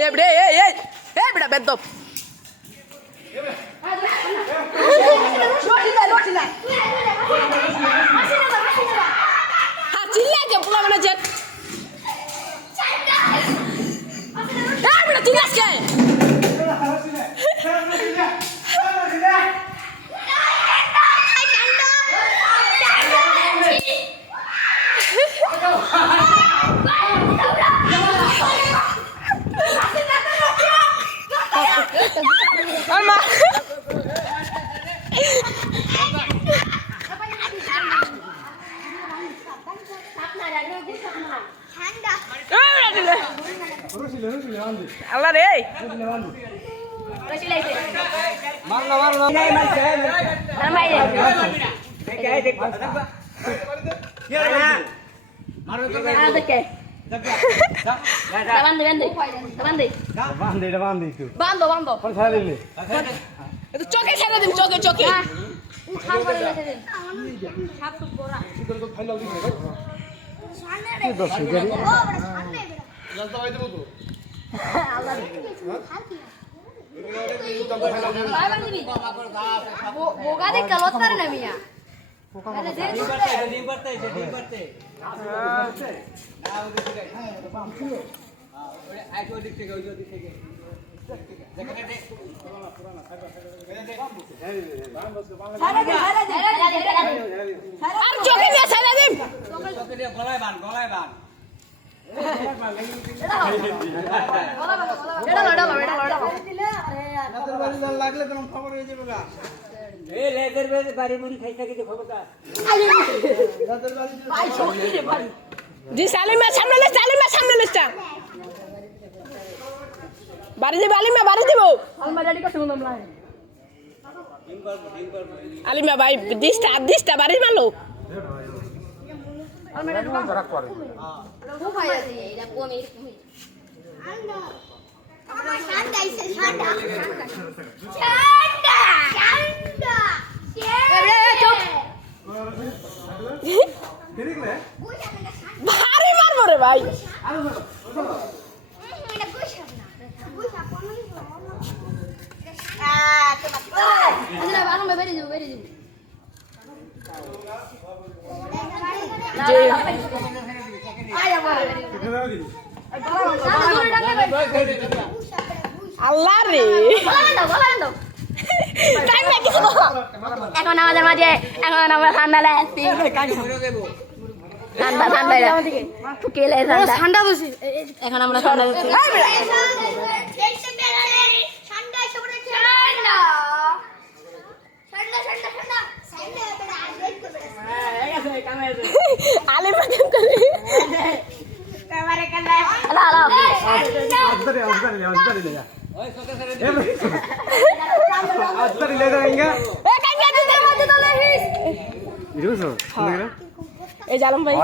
রে এ বেটা বেদ্দপ হ্যাঁ চিল্লা কে পোলা মানে জেট বেটা চিল্লাস কে আল্লাহ রে চোখে ছেড়ে দিন চোখে চোখে আর চোখে দিয়ে ছেড়ে দিন গলায় বান লাগলে তোমার খবর হয়ে যাবে গা এ লেজার বাড়ি মুড়ি খাই থাকি তো খবরদার লেজার বাড়ি জি সালিমা সামনে লেস্টা বাড়ি দিব আলমা রেডি করতে বললাম না আলিমা ভাই দিস্তা বাড়ি মালো আলমা রেডি ধরা করে ও ভাই আছে এটা কোমে ঠান্ডা ভারী মারবো রে ভাই আল্লাহ রে এখন আমাদের মাঝে এখন আমরা ঠান্ডা লাগছে ঠান্ডা বসে এখন আমরা ঠান্ডা এই জালম ভাই